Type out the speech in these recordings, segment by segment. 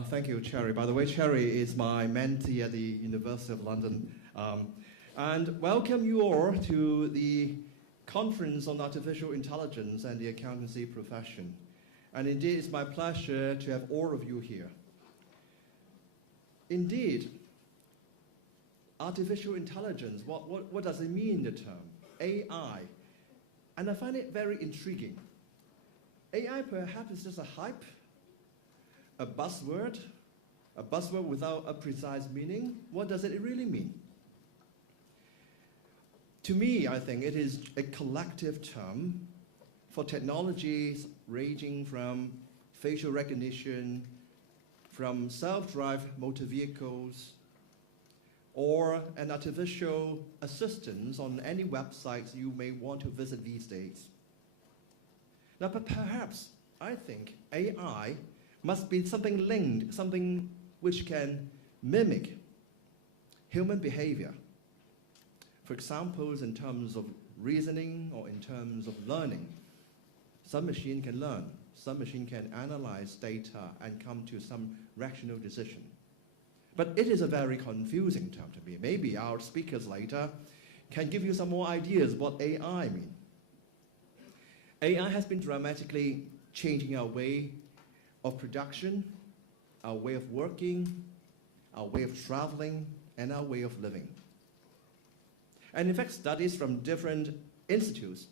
Thank you, Cherry. By the way, Cherry is my mentee at the University of London. And welcome you all to the Conference on Artificial Intelligence and the Accountancy Profession. And indeed, it's my pleasure to have all of you here. Indeed, artificial intelligence, what does it mean, the term? AI. And I find it very intriguing. AI perhaps is just a hype, a buzzword without a precise meaning. What does it really mean? To me, I think it is a collective term for technologies ranging from facial recognition, from self-drive motor vehicles, or an artificial assistance on any websites you may want to visit these days. Now, but perhaps, I think AI must be something linked, something which can mimic human behavior. For example, in terms of reasoning or in terms of learning. Some machine can learn, some machine can analyze data and come to some rational decision. But it is a very confusing term to me. Maybe our speakers later can give you some more ideas what AI means. AI has been dramatically changing our way of production, our way of working, our way of traveling, and our way of living. And in fact, studies from different institutes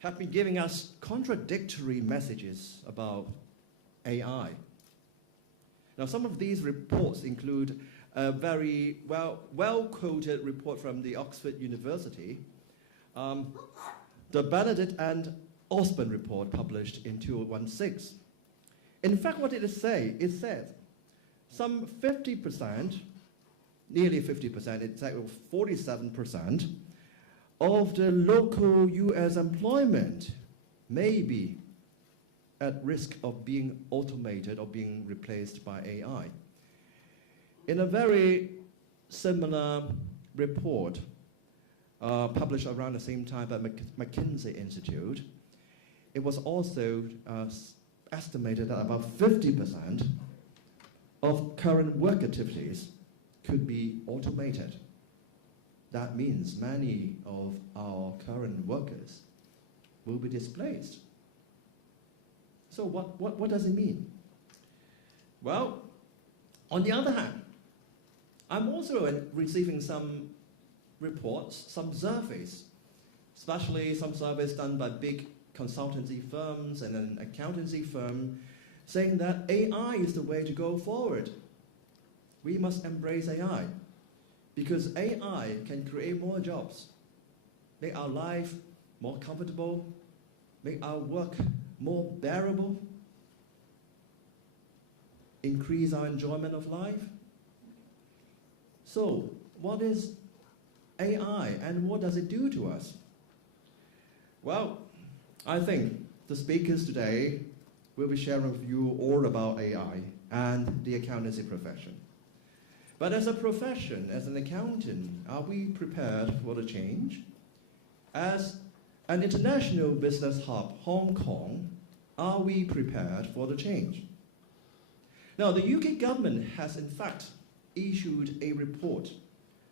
have been giving us contradictory messages about AI. Now, some of these reports include a very well-quoted report from the Oxford University, the Benedict and Osborne report published in 2016. In fact, what did it say? It says some 50%, nearly 50%, it's like 47% of the local US employment may be at risk of being automated or being replaced by AI. In a very similar report published around the same time by McKinsey Institute, it was also estimated that about 50% of current work activities could be automated. That means many of our current workers will be displaced. So what does it mean? Well, on the other hand, I'm also receiving some reports, some surveys, especially some surveys done by big consultancy firms and an accountancy firm, saying that AI is the way to go forward. We must embrace AI because AI can create more jobs, make our life more comfortable, make our work more bearable, increase our enjoyment of life. So, what is AI and what does it do to us? Well, I think the speakers today will be sharing with you all about AI and the accountancy profession. But as a profession, as an accountant, are we prepared for the change? As an international business hub, Hong Kong, are we prepared for the change? Now, the UK government has in fact issued a report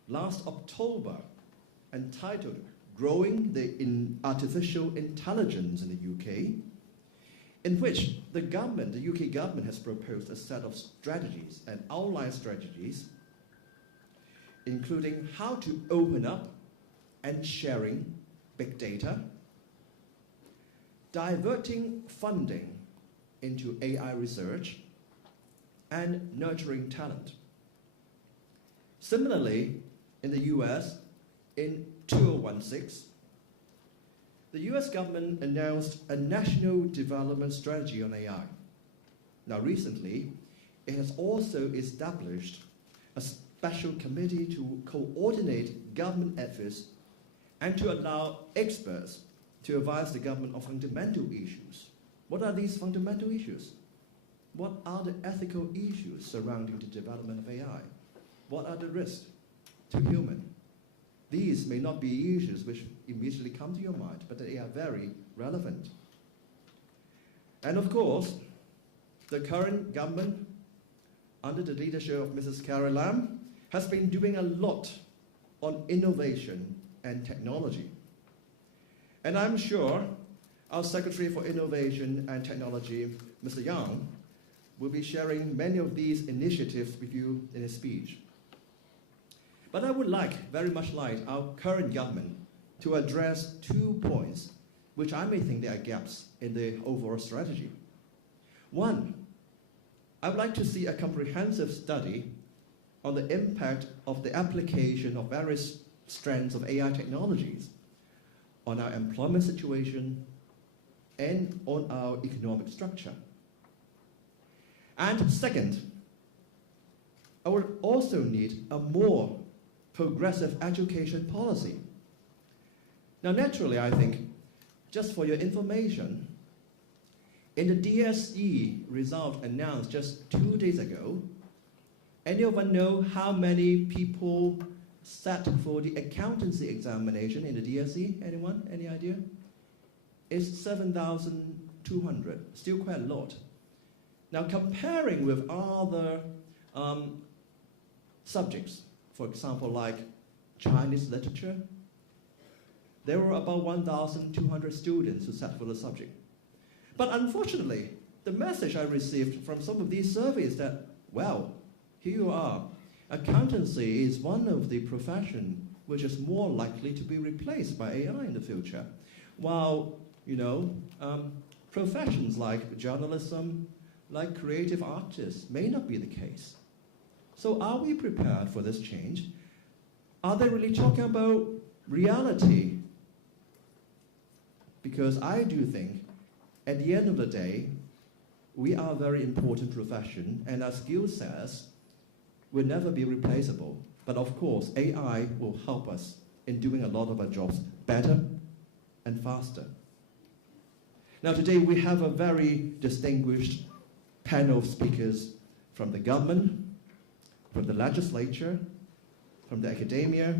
last October entitled Growing the Artificial Intelligence in the UK, in which the UK government has proposed a set of strategies and outline strategies, including how to open up and sharing big data, diverting funding into AI research, and nurturing talent. Similarly, in the US, in 2016, the US government announced a national development strategy on AI. Now recently, it has also established a special committee to coordinate government efforts and to allow experts to advise the government on fundamental issues. What are these fundamental issues? What are the ethical issues surrounding the development of AI? What are the risks to human? These may not be issues which immediately come to your mind, but they are very relevant. And of course, the current government under the leadership of Mrs. Kenneth Leung, has been doing a lot on innovation and technology. And I'm sure our Secretary for Innovation and Technology, Mr. Young, will be sharing many of these initiatives with you in his speech. But I would very much like our current government to address 2 points which I may think there are gaps in the overall strategy. One, I would like to see a comprehensive study on the impact of the application of various strands of AI technologies on our employment situation and on our economic structure. And second, I would also need a more progressive education policy. Now, naturally, I think, just for your information, in the DSE result announced just 2 days ago, anyone know how many people sat for the accountancy examination in the DSE? Anyone? Any idea? It's 7,200, still quite a lot. Now, comparing with other subjects, for example, like Chinese literature, there were about 1,200 students who sat for the subject. But unfortunately, the message I received from some of these surveys that, well, here you are. Accountancy is one of the professions which is more likely to be replaced by AI in the future, while, professions like journalism, like creative artists may not be the case. So are we prepared for this change? Are they really talking about reality? Because I do think, at the end of the day, we are a very important profession, and our skill sets will never be replaceable. But of course, AI will help us in doing a lot of our jobs better and faster. Now today we have a very distinguished panel of speakers from the government, from the legislature, from the academia,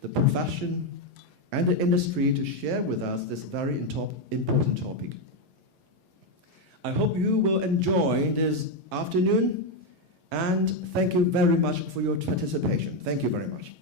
the profession, and the industry to share with us this very important topic. I hope you will enjoy this afternoon, and thank you very much for your participation. Thank you very much.